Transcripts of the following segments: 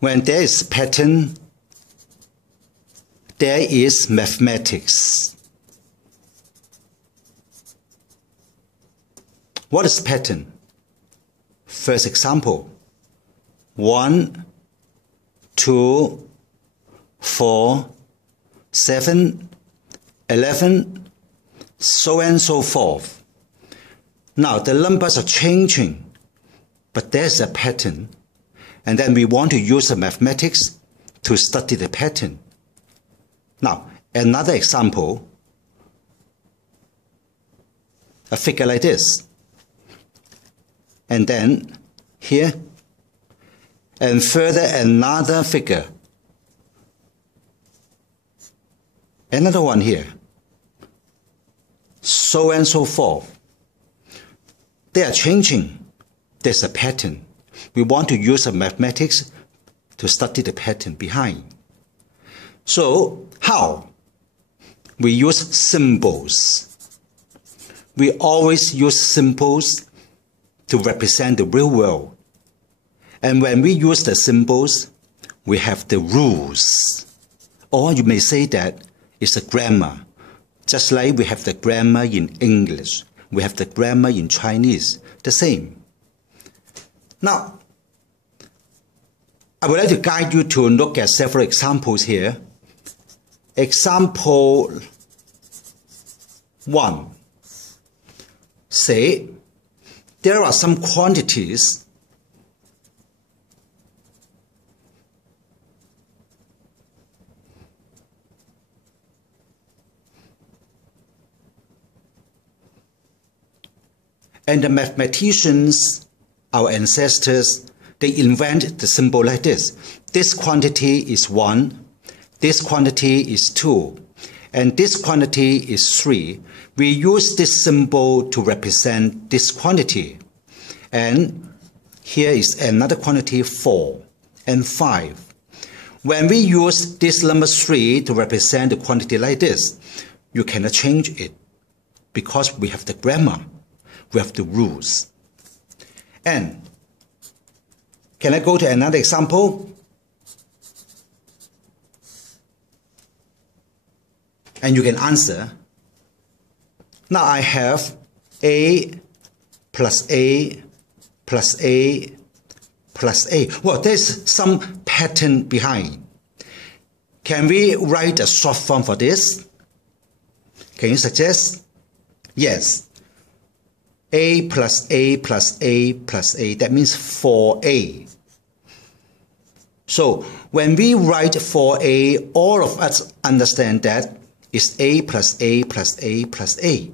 When there is pattern, there is mathematics. What is pattern? First example, 1, 2, 4, 7, 11, so on and so forth. Now the numbers are changing, but there's a pattern, and then we want to use the mathematics to study the pattern. Now another example, a figure like this, and then here, and further another figure, another one here, so on and so forth. They are changing. There's a pattern. We want to use the mathematics to study the pattern behind. So how? We use symbols. We always use symbols to represent the real world. And when we use the symbols, we have the rules. Or you may say that it's a grammar. Just like we have the grammar in English, we have the grammar in Chinese, the same. Now, I would like to guide you to look at several examples here. Example 1. Say, there are some quantities and the mathematicians, our ancestors, they invent the symbol like this. This quantity is 1, this quantity is 2, and this quantity is 3. We use this symbol to represent this quantity. And here is another quantity, 4 and 5. When we use this number 3 to represent the quantity like this, you cannot change it because we have the grammar. We have the rules. And can I go to another example? And you can answer. Now I have A plus A plus A plus A. Well, there's some pattern behind. Can we write a short form for this? Can you suggest? Yes. A plus A plus A plus A, that means 4A. So when we write 4A, all of us understand that it's A plus A plus A plus A.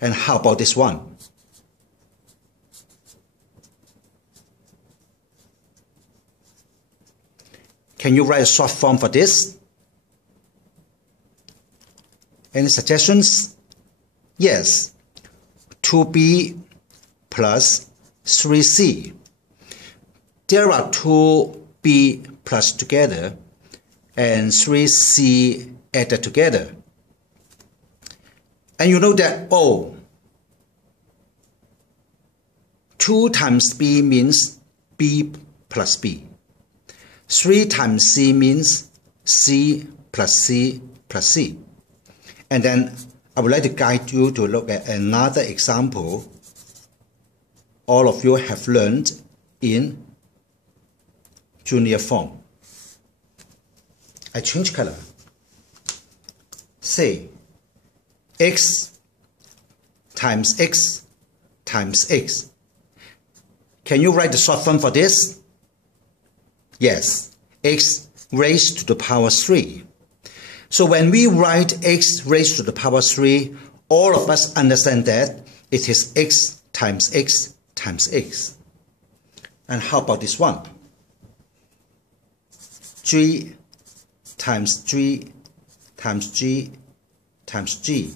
And how about this one? Can you write a short form for this? Any suggestions? Yes. 2B plus 3C. There are 2B plus together and 3C added together. And you know that, 2 times B means B plus B. 3 times C means C plus C plus C. And then I would like to guide you to look at another example all of you have learned in junior form. I change color. Say x times x times x. Can you write the short form for this? Yes, x raised to the power 3. So when we write x raised to the power 3, all of us understand that it is x times x times x. And how about this one? G times G times G times G,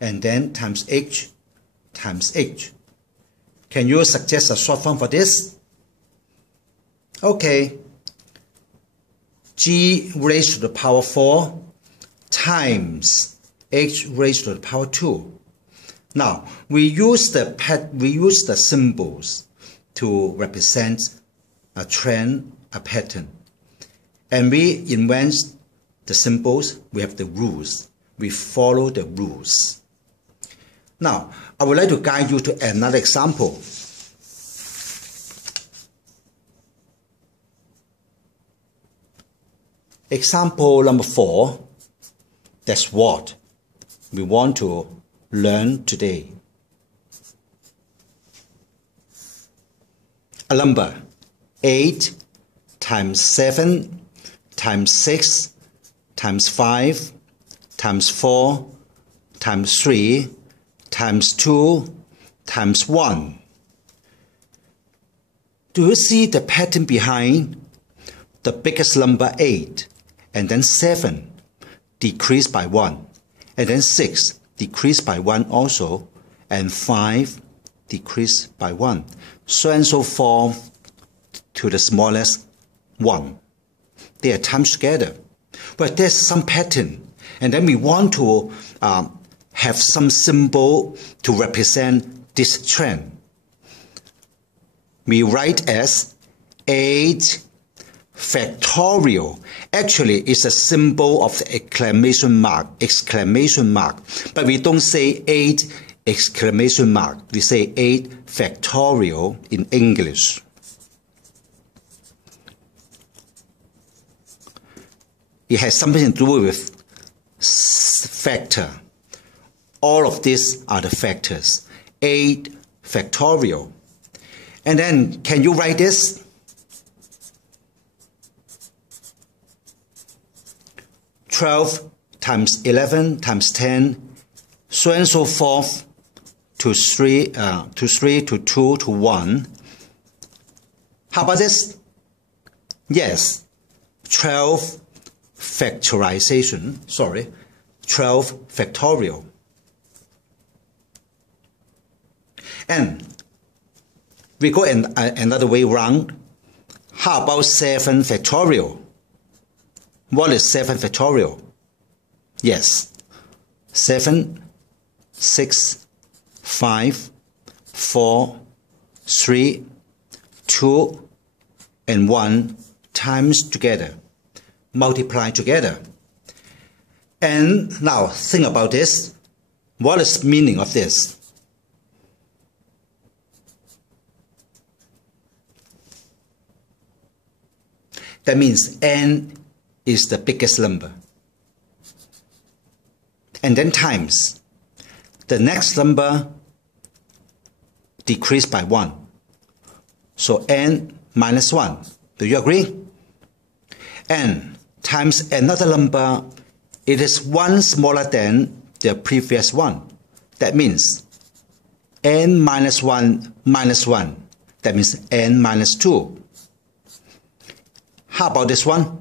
and then times H times H. Can you suggest a short form for this? Okay. G raised to the power 4 times H raised to the power 2. Now we use the symbols to represent a trend, a pattern. And we invent the symbols, we have the rules. We follow the rules. Now, I would like to guide you to another example. Example number 4, that's what we want to learn today. A number 8 times 7 times 6 times 5 times 4 times 3 times 2 times 1. Do you see the pattern behind? The biggest number 8, and then 7 decrease by 1, and then 6 decrease by 1 also, and 5 decrease by 1, so and so forth to the smallest 1. They are timed together. But there's some pattern, and then we want to have some symbol to represent this trend. We write as 8 factorial. Actually, it's a symbol of the exclamation mark, but we don't say 8 exclamation mark. We say 8 factorial in English. It has something to do with factor. All of these are the factors. 8 factorial. And then, can you write this? 12 times 11 times 10, so and so forth to 3 to 2 to 1. How about this? Yes, 12 factorization, 12 factorial. And we go another way around. How about 7 factorial? What is 7 factorial? Yes, 7, 6, 5, 4, 3, 2, and 1 times together, multiply together. And now think about this. What is the meaning of this? That means n is the biggest number. And then times. The next number decrease by 1. So n minus 1. Do you agree? N times another number, it is 1 smaller than the previous one. That means n minus 1 minus 1. That means n minus 2. How about this one?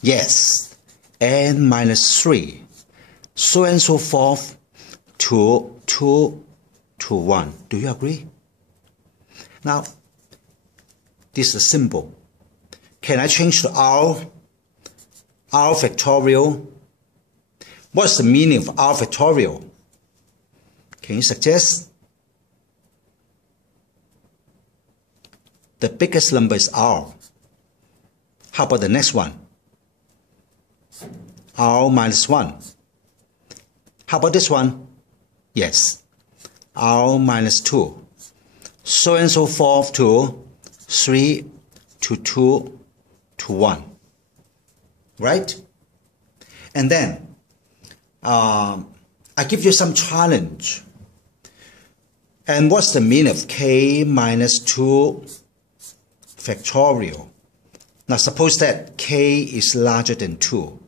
Yes, n minus 3. So and so forth to 2 to 1. Do you agree? Now, this is a symbol. Can I change to R? R factorial. What's the meaning of R factorial? Can you suggest? The biggest number is R. How about the next one? R minus 1. How about this one? Yes, R minus 2. So and so forth to 3 to 2 to 1. Right? And then, I give you some challenge. And what's the meaning of k minus 2 factorial? Now suppose that k is larger than 2.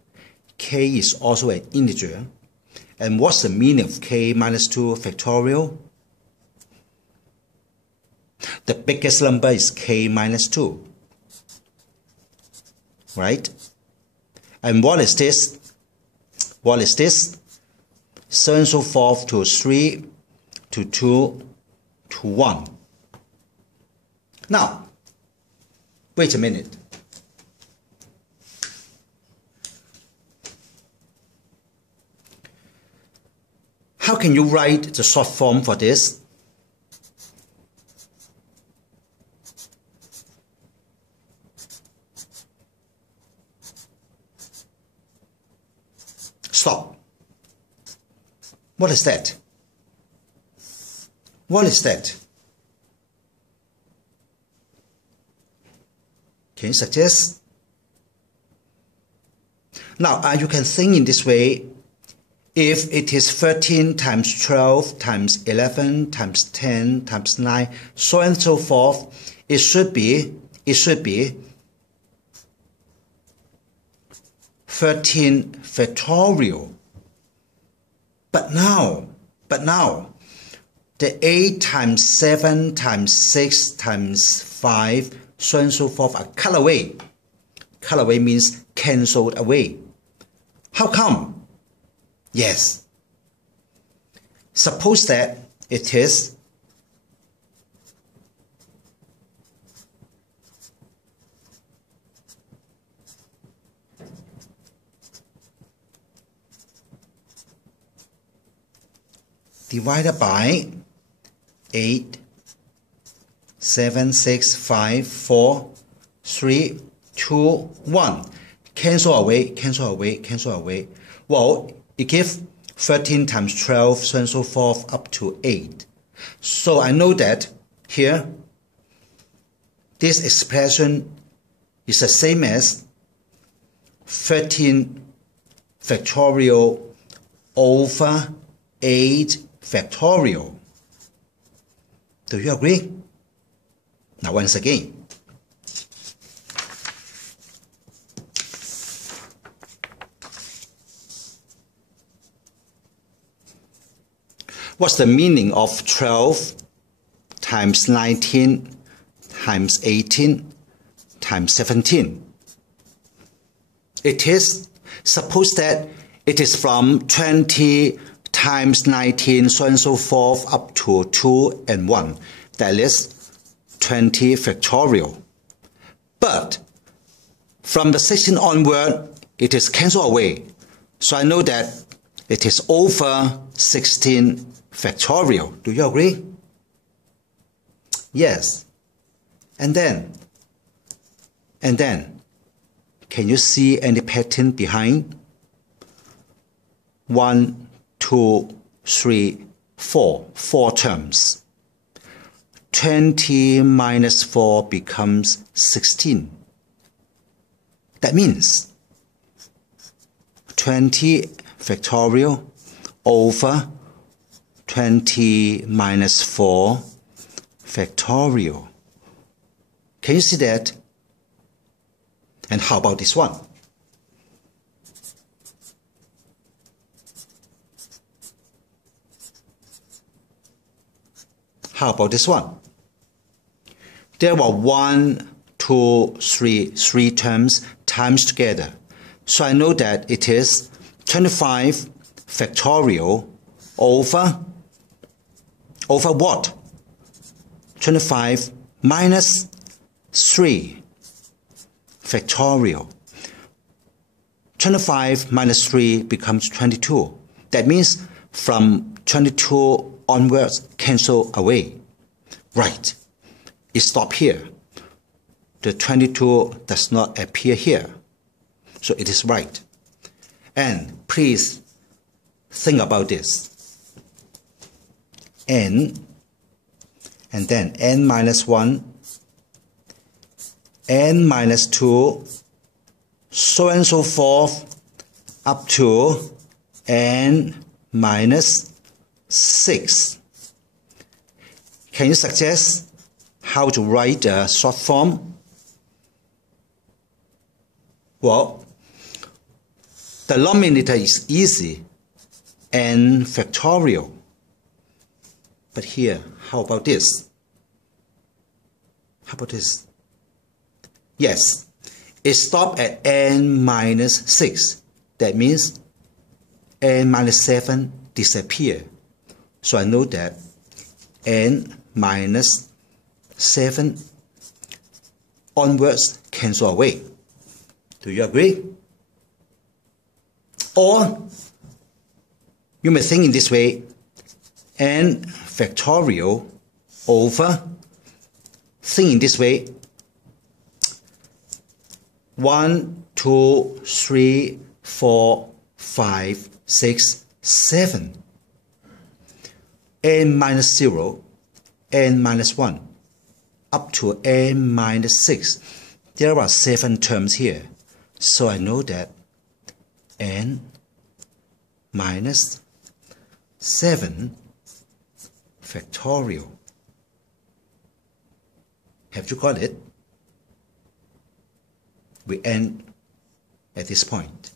K is also an integer. And what's the meaning of k minus 2 factorial? The biggest number is k minus 2. Right? And what is this? What is this? So and so forth to 3 to 2 to 1. Now, wait a minute. How can you write the short form for this? Stop. What is that? What is that? Can you suggest? Now, you can think in this way. If it is 13 times 12 times 11 times 10 times 9, so on and so forth, it should be 13 factorial. But now, the 8 times 7 times 6 times 5, so on and so forth are cut away. Cut away means cancelled away. How come? Yes. Suppose that it is divided by 8, 7, 6, 5, 4, 3, 2, 1. Cancel away, cancel away, cancel away. Well, it gives 13 times 12, so on and so forth, up to 8. So I know that here, this expression is the same as 13 factorial over 8 factorial. Do you agree? Now once again, what's the meaning of 12 times 19 times 18 times 17? It is, suppose that it is from 20 times 19, so on and so forth, up to 2 and 1. That is 20 factorial. But from the 16 onward, it is cancelled away. So I know that it is over 16 factorial. Do you agree? Yes. And then, can you see any pattern behind? 1, 2, 3, 4. 4 terms. 20 minus 4 becomes 16. That means 20 factorial over 20 minus 4 factorial. Can you see that? And how about this one? How about this one? There were 1, 2, 3 terms times together. So I know that it is 25 factorial over what? 25 minus 3 factorial. 25 minus 3 becomes 22. That means from 22 onwards, cancel away. Right. It stops here. The 22 does not appear here. So it is right. And please think about this. N, and then n minus 1, n minus 2, so and so forth, up to n minus 6. Can you suggest how to write the short form? Well, the denominator is easy, n factorial. But here, how about this? How about this? Yes, it stops at n minus 6. That means n minus 7 disappear. So I know that n minus 7 onwards cancel away. Do you agree? Or you may think in this way, n factorial over, think in this way, 1, 2, 3, 4, 5, 6, 7. n minus 0, n minus 1, up to n minus 6. There are 7 terms here. So I know that n minus 7 factorial. Have you got it? We end at this point.